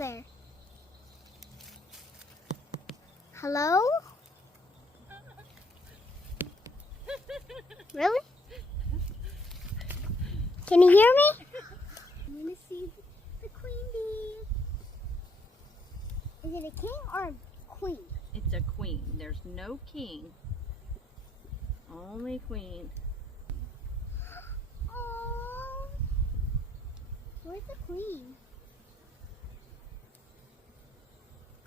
there. Hello? Really? Can you hear me? I'm gonna see the queen bee. Is it a king or a queen? It's a queen. There's no king. Only queen. Oh, where's the queen?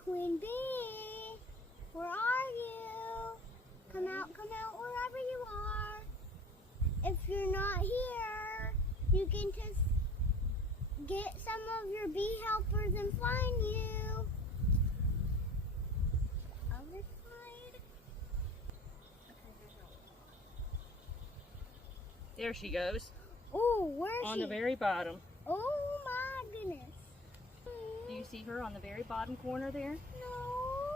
Queen bee, where are you? Come out wherever you are. If you're not here, you can just get some of your bee helpers and find you. Other side. There she goes. Oh, where is she? On the very bottom. Oh my goodness. Do you see her on the very bottom corner there? No.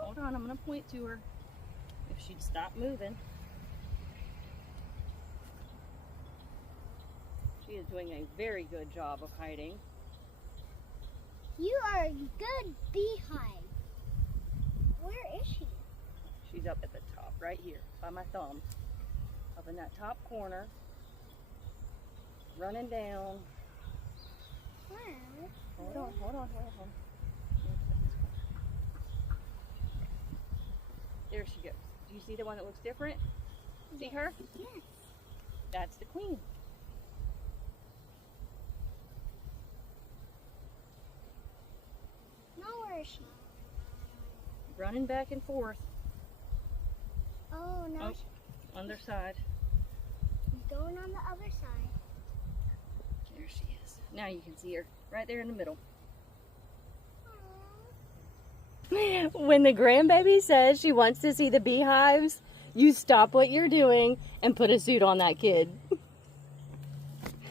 Hold on, I'm going to point to her. If she'd stop moving. She is doing a very good job of hiding. You are a good beehive. Where is she? She's up at the top, right here, by my thumb. Up in that top corner. Running down. Where? Hold on. There she goes. Do you see the one that looks different? See her? Yes. That's the queen. Now where is she? Running back and forth. Oh, no. On their side. She's going on the other side. There she is. Now you can see her right there in the middle. When the grandbaby says she wants to see the beehives, you stop what you're doing and put a suit on that kid.